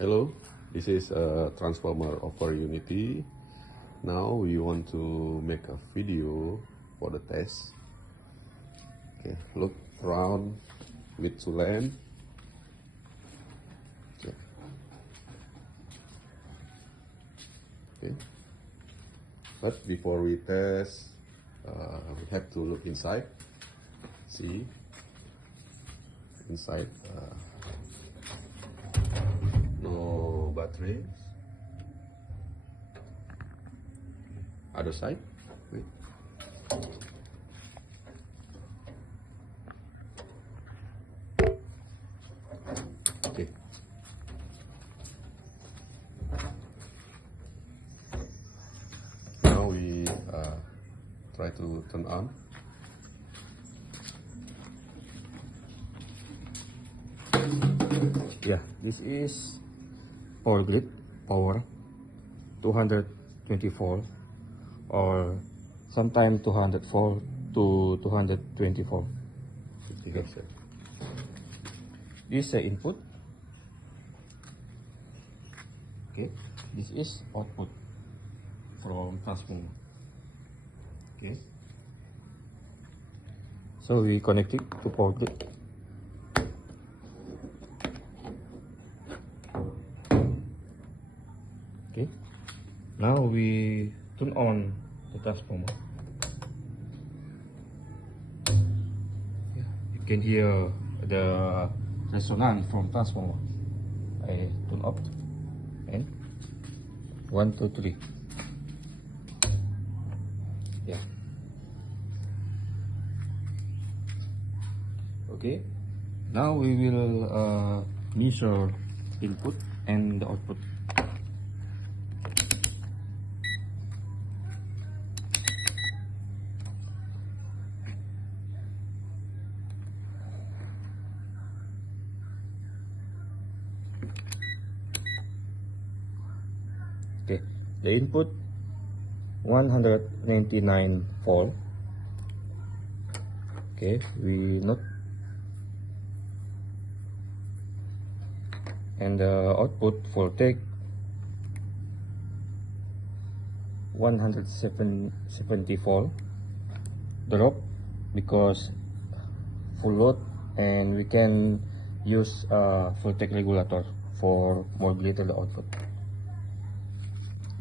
Hello, this is a transformer over unity. Now we want to make a video for the test. Okay, look around mid to land. Okay. But before we test, we have to look inside. See inside. No batteries. Other side. Wait. Okay. Now we try to turn on. Yeah, this is power grid power 224 or sometime 204 to 224. Okay. This is input. Okay, this is output from transformer. Okay, so we connect it to power grid. Okay, now we turn on the transformer. You can hear the resonance from transformer. I turn up and 1, 2, 3. Yeah. Okay. Now we will measure input and the output. Okay, the input 199 volt. Okay, we note, and the output voltage 170 volt. Drop because full load, and we can use a voltage regulator for more greater output.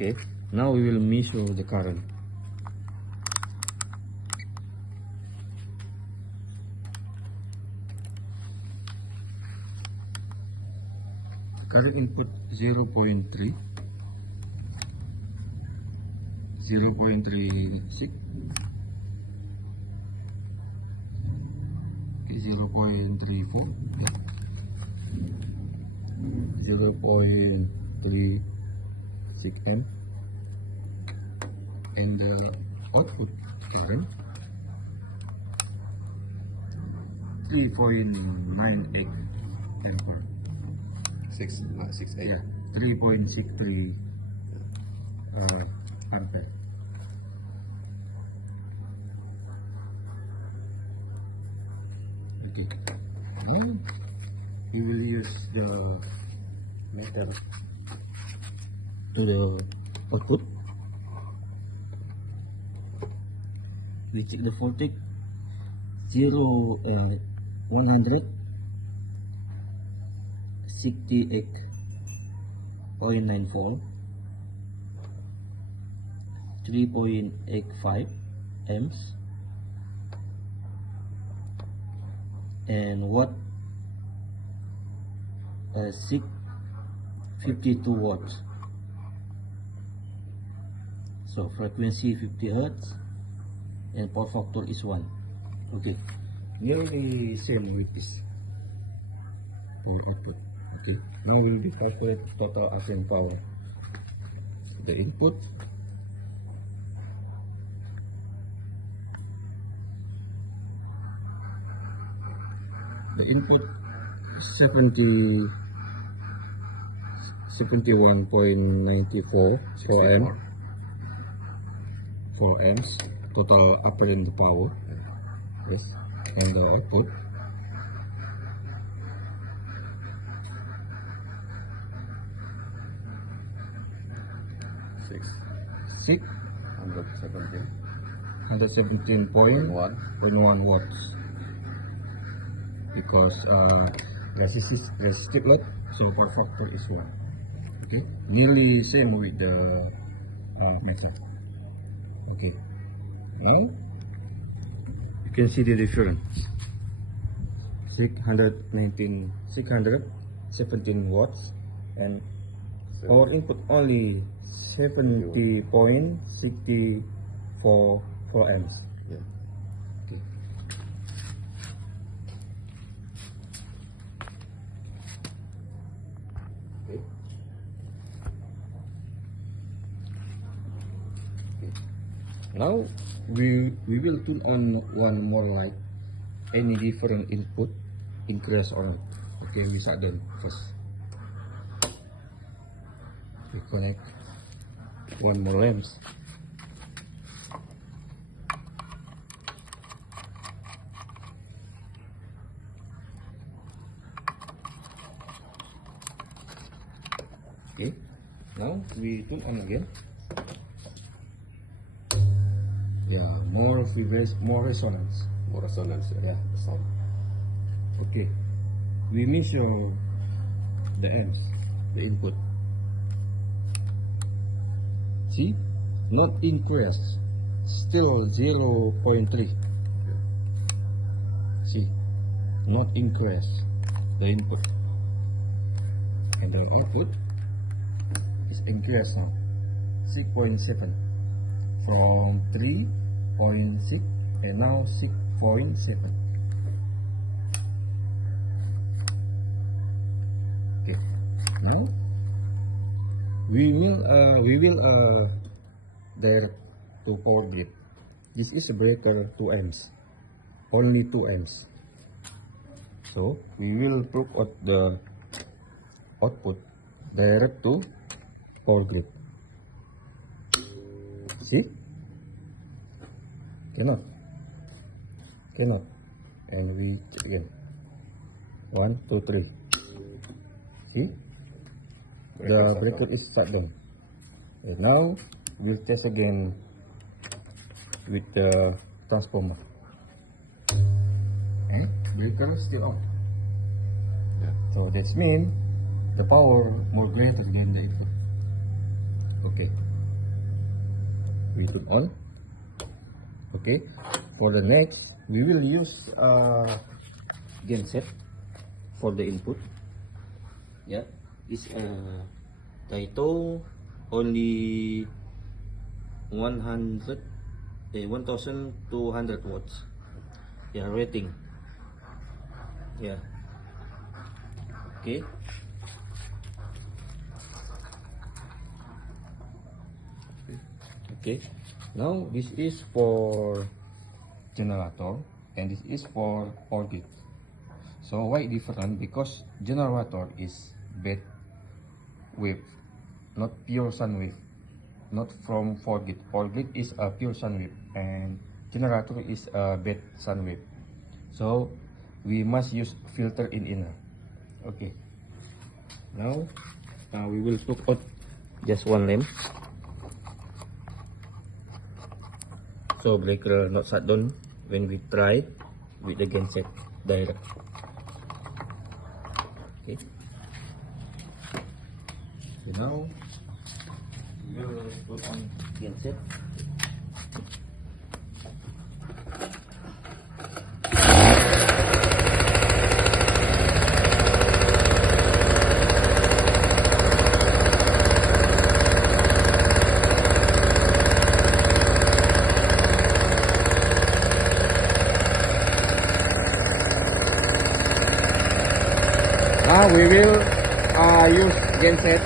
Okay, now we will measure the current. Current input 0.3, 0.36, 0.34, 0.36 amp, and the output current 3.98 ampere. 6.8. Yeah, 3.63 ampere. Okay, now we will use the meter to the output. We check the voltage 168.94, 3.85 amps, and watt 52 watts. So frequency 50 hertz and power factor is 1. Okay, nearly same with this power output. Okay, now we will calculate total assembly power. The input, the input 71.94 4 amps total apparent power. Yes, and the output 6 6 117 117.1 watts, because resistive load, so power factor is 1. Okay, nearly same with the method. Okay, now you can see the difference. 617 watts, and power input only 70.64 amps. yeah. Okay. Okay. Now we will turn on one more light. Any different input, increase or not. Okay, we shut down first. We connect one more lamps. Okay, now we turn on again. Yeah, more resonance. More resonance, Yeah. the sound. Okay, we measure the amps, the input. See, not increase, still 0.3. See, not increase the input, and the output is increased now, 6.7 from 3.6 and now 6.7. Okay, now we will direct to power grid. This is a breaker 2 amps, only 2 amps. So we will plug out the output direct to power grid. See, cannot, and we check again. 1 2 3. See, the breaker is shut down. And now we'll test again with the transformer. And breaker still on. Yeah. So that means the power more greater than the input. Okay, we put on. Okay, for the next we will use gain set for the input. Yeah, this Taito only 1200 watts. Yeah, rating. Yeah. Okay. Okay. Now this is for generator and this is for power grid. So why different? Because generator is bed wave, not pure sun wave, not from power grid. Power grid is a pure sun wave and generator is a bed sun wave. So we must use filter in inner. Okay. Now we will put out just one lamp. So breaker not shut down when we try with the gain set direct. Okay. So now we will put on gain set. Now we will use gain set.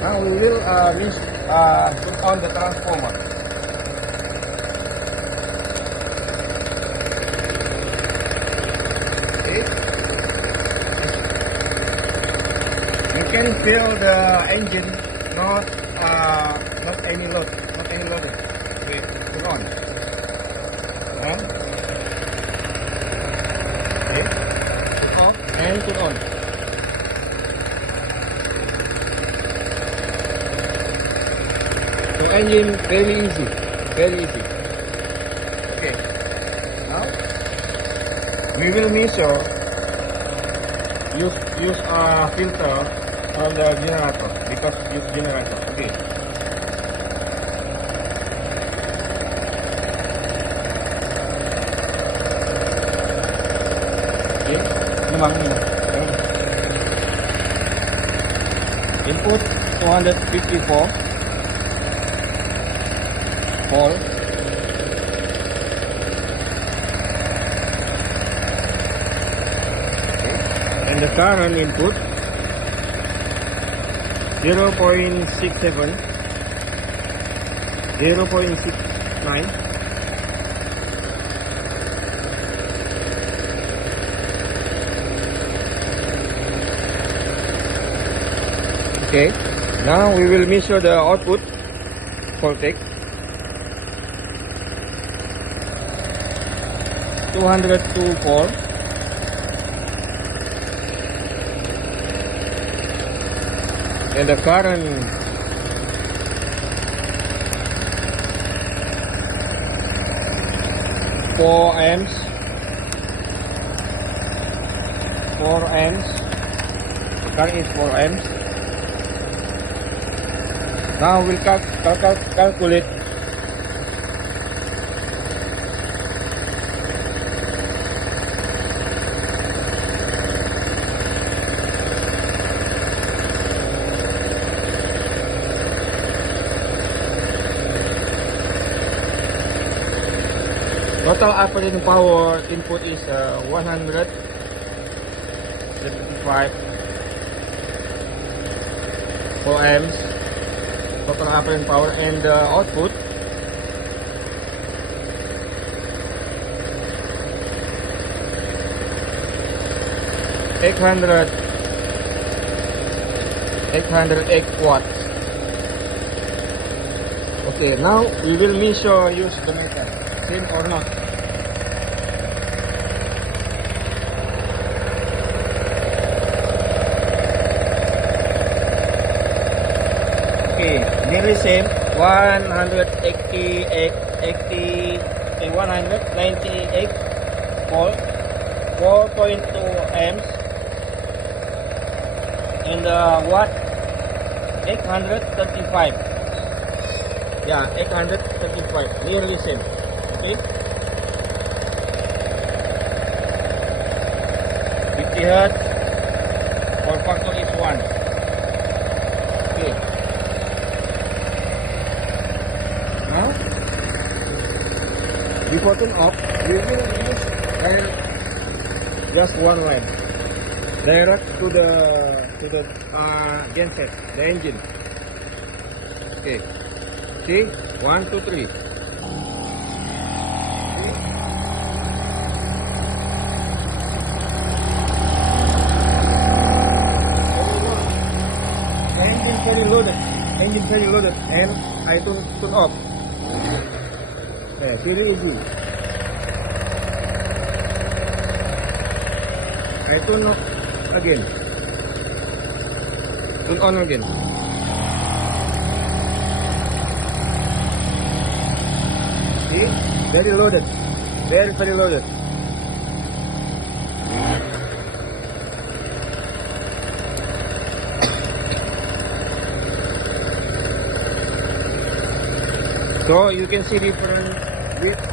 Now we will put on the transformer. Okay. You can feel the engine not any load, Okay, turn on. engine very easy, very easy. Okay, now we will measure, use a filter on the generator, because use generator. Okay. Okay, limang. Input 254 volt. Okay. And the current input 0.67, 0.69. Okay, now we will measure the output voltage. 202 volt. And the current 4 amps. 4 amps. The current is 4 amps. Now we'll calculate total operating power input is 175 4 amps. Total operating power, and the output 808 watts. Okay, now we will measure use the meter, same or not. Okay, nearly same. 198 volt, 4.2 amps, and watt 835. Yeah, 835, nearly same. Okay, 50 hertz, or factor is 1. Okay. Now, before turn off, we will use just one line, direct to the genset, the engine. Okay. See, 1, 2, 3. Engine very loaded, and I turn off. Yeah, very easy. I turn off again. Turn on again. See? Very loaded. Very loaded. So you can see different width